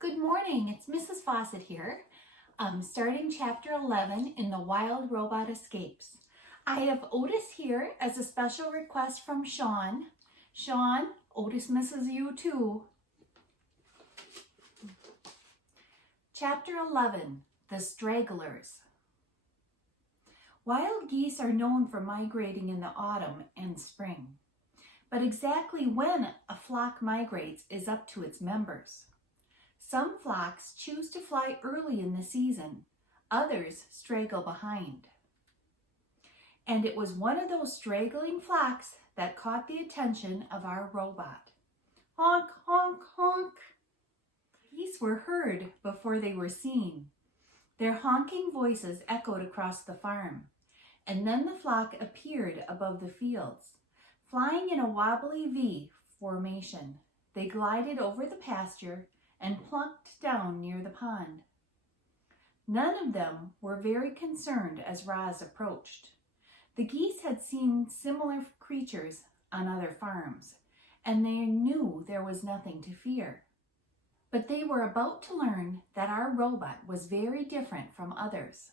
Good morning, it's Mrs. Fawcett here. Starting chapter 11 in The Wild Robot Escapes. I have Otis here as a special request from Sean. Sean, Otis misses you too. Chapter 11, The Stragglers. Wild geese are known for migrating in the autumn and spring, but exactly when a flock migrates is up to its members. Some flocks choose to fly early in the season, others straggle behind. And it was one of those straggling flocks that caught the attention of our robot. Honk, honk, honk. Geese were heard before they were seen. Their honking voices echoed across the farm, and then the flock appeared above the fields. Flying in a wobbly V formation, they glided over the pasture and plunked down near the pond. None of them were very concerned as Roz approached. The geese had seen similar creatures on other farms, and they knew there was nothing to fear. But they were about to learn that our robot was very different from others.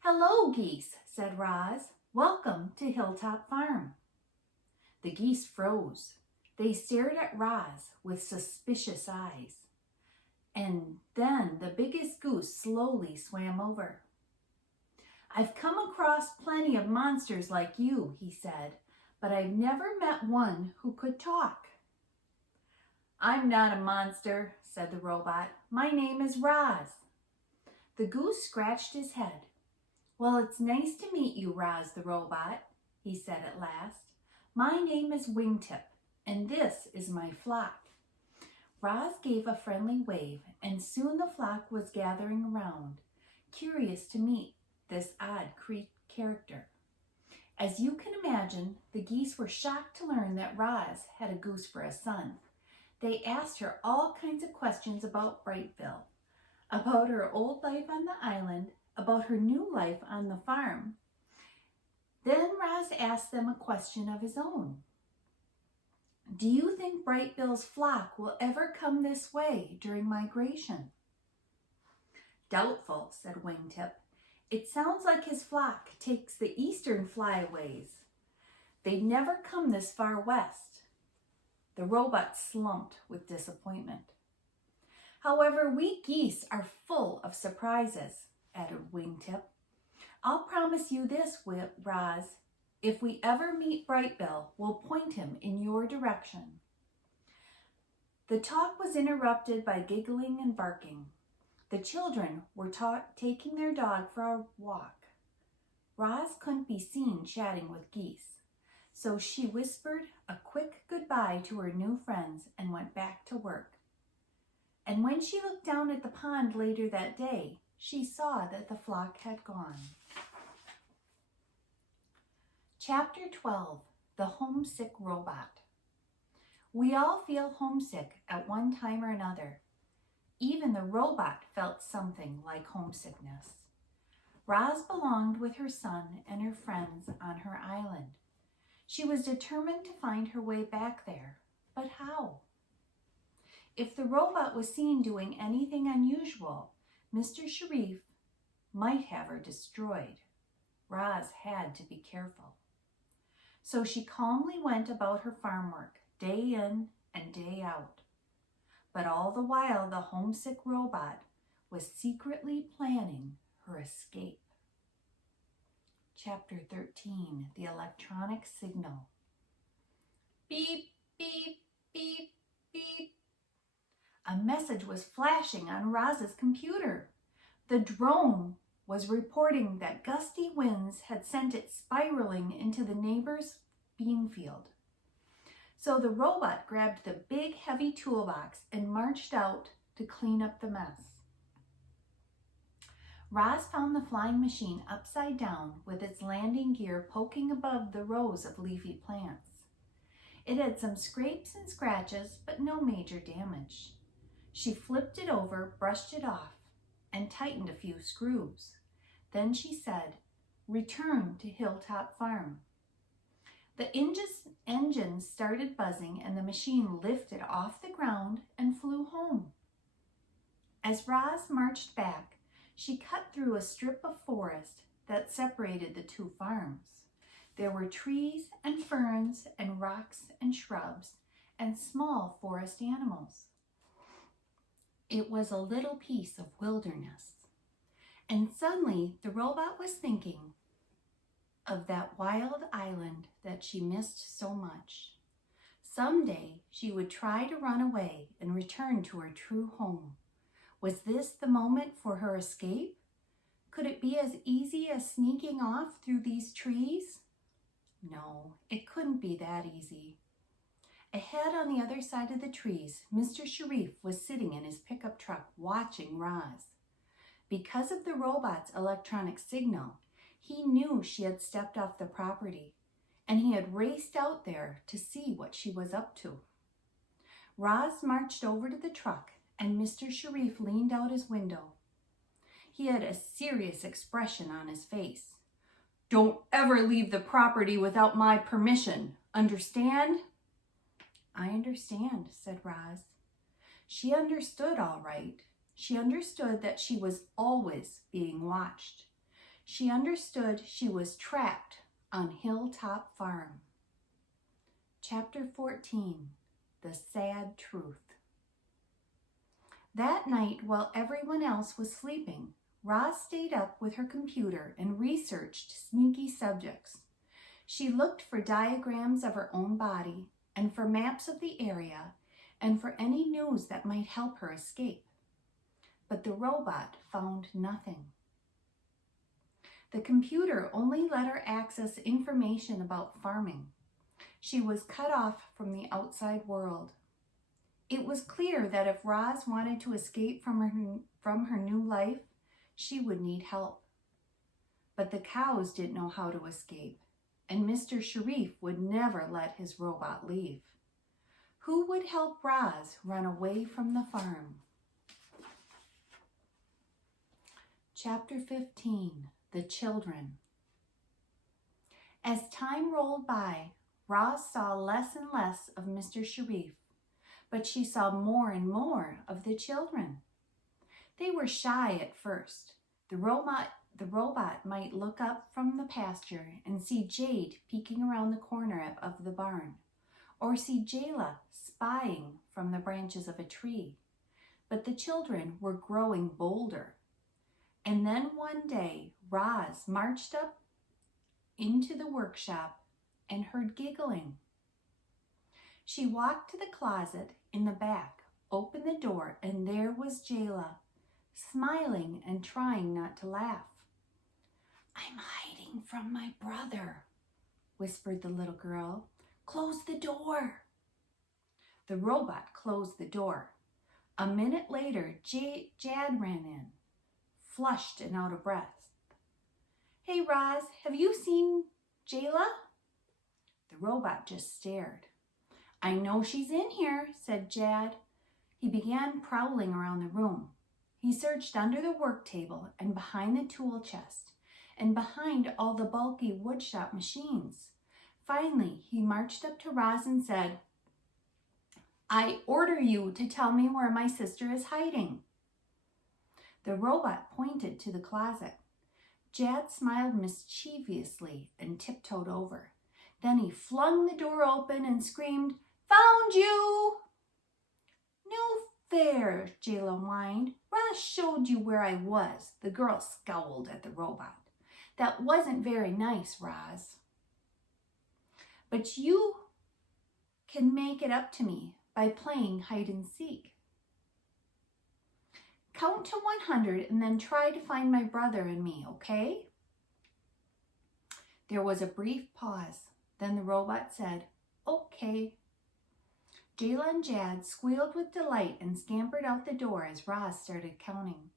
"Hello, geese," said Roz. "Welcome to Hilltop Farm." The geese froze. They stared at Roz with suspicious eyes. And then the biggest goose slowly swam over. "I've come across plenty of monsters like you," he said, "but I've never met one who could talk." "I'm not a monster," said the robot. "My name is Roz." The goose scratched his head. "Well, it's nice to meet you, Roz the robot," he said at last. "My name is Wingtip, and this is my flock." Roz gave a friendly wave, and soon the flock was gathering around, curious to meet this odd character. As you can imagine, the geese were shocked to learn that Roz had a goose for a son. They asked her all kinds of questions about Brightville, about her old life on the island, about her new life on the farm. Then Roz asked them a question of his own. "Do you think Brightville's flock will ever come this way during migration?" "Doubtful," said Wingtip. "It sounds like his flock takes the eastern flyways. They never come this far west." The robot slumped with disappointment. "However, we geese are full of surprises," added Wingtip. "I'll promise you this, Roz. If we ever meet Brightville, we'll point him in your direction." The talk was interrupted by giggling and barking. The children were taking their dog for a walk. Roz couldn't be seen chatting with geese, so she whispered a quick goodbye to her new friends and went back to work. And when she looked down at the pond later that day, she saw that the flock had gone. Chapter 12, The Homesick Robot. We all feel homesick at one time or another. Even the robot felt something like homesickness. Roz belonged with her son and her friends on her island. She was determined to find her way back there, but how? If the robot was seen doing anything unusual, Mr. Sharif might have her destroyed. Roz had to be careful. So she calmly went about her farm work, day in and day out. But all the while, the homesick robot was secretly planning her escape. Chapter 13, The Electronic Signal. Beep, beep, beep, beep. A message was flashing on Roz's computer. The drone was reporting that gusty winds had sent it spiraling into the neighbor's bean field. So the robot grabbed the big heavy toolbox and marched out to clean up the mess. Roz found the flying machine upside down with its landing gear poking above the rows of leafy plants. It had some scrapes and scratches, but no major damage. She flipped it over, brushed it off, and tightened a few screws. Then she said, "Return to Hilltop Farm." The engines started buzzing and the machine lifted off the ground and flew home. As Roz marched back, she cut through a strip of forest that separated the two farms. There were trees and ferns and rocks and shrubs and small forest animals. It was a little piece of wilderness. And suddenly the robot was thinking of that wild island that she missed so much. Someday she would try to run away and return to her true home. Was this the moment for her escape? Could it be as easy as sneaking off through these trees? No, it couldn't be that easy. Ahead on the other side of the trees, Mr. Sharif was sitting in his pickup truck watching Roz. Because of the robot's electronic signal, he knew she had stepped off the property, and he had raced out there to see what she was up to. Roz marched over to the truck, and Mr. Sharif leaned out his window. He had a serious expression on his face. "Don't ever leave the property without my permission, understand?" "I understand," said Roz. She understood all right. She understood that she was always being watched. She understood she was trapped on Hilltop Farm. Chapter 14, The Sad Truth. That night, while everyone else was sleeping, Roz stayed up with her computer and researched sneaky subjects. She looked for diagrams of her own body and for maps of the area and for any news that might help her escape. But the robot found nothing. The computer only let her access information about farming. She was cut off from the outside world. It was clear that if Roz wanted to escape from her new life, she would need help. But the cows didn't know how to escape, and Mr. Sharif would never let his robot leave. Who would help Roz run away from the farm? Chapter 15, The Children. As time rolled by, Roz saw less and less of Mr. Sharif, but she saw more and more of the children. They were shy at first. The robot might look up from the pasture and see Jade peeking around the corner of the barn, or see Jayla spying from the branches of a tree. But the children were growing bolder. And then one day, Roz marched up into the workshop and heard giggling. She walked to the closet in the back, opened the door, and there was Jayla, smiling and trying not to laugh. "I'm hiding from my brother," whispered the little girl. "Close the door." The robot closed the door. A minute later, Jad ran in, flushed and out of breath. "Hey, Roz, have you seen Jayla?" The robot just stared. "I know she's in here," said Jad. He began prowling around the room. He searched under the work table and behind the tool chest and behind all the bulky woodshop machines. Finally, he marched up to Roz and said, "I order you to tell me where my sister is hiding." The robot pointed to the closet. Jad smiled mischievously and tiptoed over. Then he flung the door open and screamed, "Found you!" "No fair," Jayla whined. "Roz showed you where I was." The girl scowled at the robot. "That wasn't very nice, Roz. But you can make it up to me by playing hide and seek. Count to 100 and then try to find my brother and me, okay?" There was a brief pause. Then the robot said, "Okay." Jayla and Jad squealed with delight and scampered out the door as Roz started counting.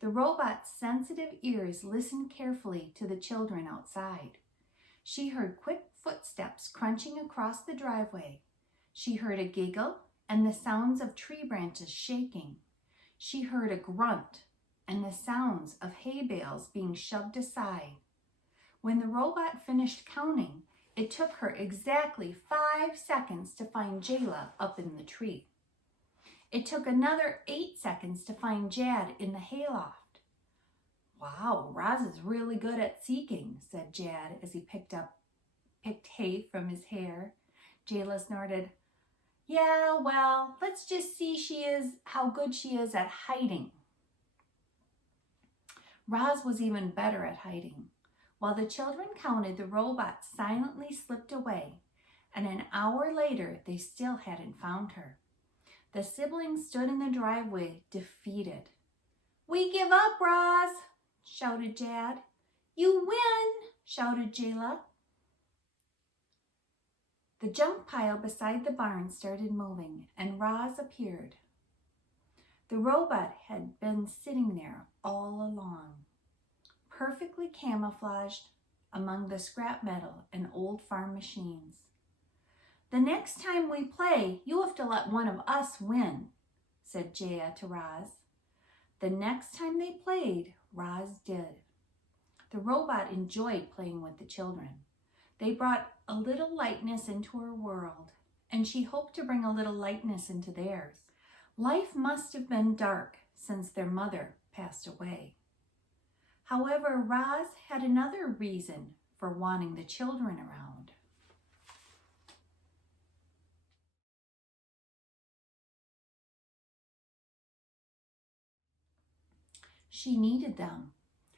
The robot's sensitive ears listened carefully to the children outside. She heard quick footsteps crunching across the driveway. She heard a giggle and the sounds of tree branches shaking. She heard a grunt and the sounds of hay bales being shoved aside. When the robot finished counting, it took her exactly 5 seconds to find Jayla up in the tree. It took another 8 seconds to find Jad in the hayloft. "Wow, Roz is really good at seeking," said Jad as he picked hay from his hair. Jayla snorted, "Yeah, well, let's just see how good she is at hiding." Roz was even better at hiding. While the children counted, the robot silently slipped away, and an hour later, they still hadn't found her. The siblings stood in the driveway, defeated. "We give up, Roz," shouted Jad. "You win," shouted Jayla. The junk pile beside the barn started moving, and Roz appeared. The robot had been sitting there all along, perfectly camouflaged among the scrap metal and old farm machines. "The next time we play, you have to let one of us win," said Jaya to Roz. The next time they played, Roz did. The robot enjoyed playing with the children. They brought a little lightness into her world, and she hoped to bring a little lightness into theirs. Life must have been dark since their mother passed away. However, Roz had another reason for wanting the children around. She needed them.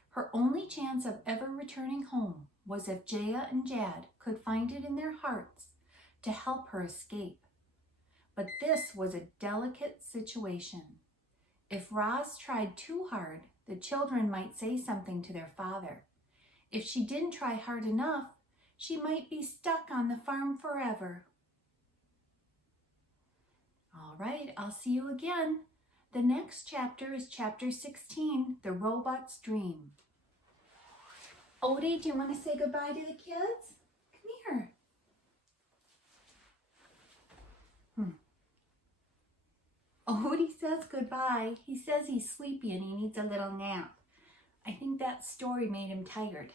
Her only chance of ever returning home was if Jaya and Jad could find it in their hearts to help her escape. But this was a delicate situation. If Roz tried too hard, the children might say something to their father. If she didn't try hard enough, she might be stuck on the farm forever. All right, I'll see you again. The next chapter is chapter 16, The Robot's Dream. Odie, do you want to say goodbye to the kids? Come here. Odie says goodbye. He says he's sleepy and he needs a little nap. I think that story made him tired.